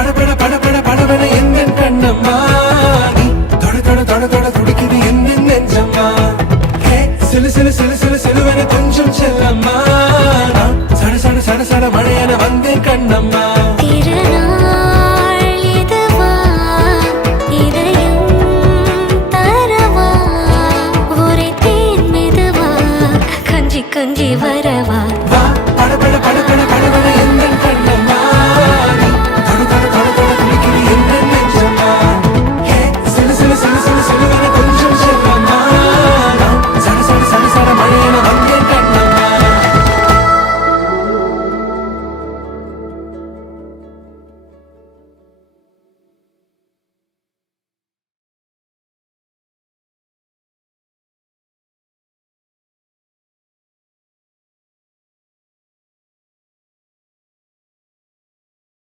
படபட படபட படபட எந்த கண்ணம்மா நீ தொட தொட தொட தொட துடிக்குது எந்த நெஞ்சம்மா ஹே சிலு சிலு சிலு சிலு சிலுவன கொஞ்சம் செல்லம்மா நான் சட சட சட சட மழையன வந்தேன் கண்ணம்மா திருநாள் இதுவா இதயம் தரவா ஒரே தேன் மெதுவா கஞ்சி கஞ்சி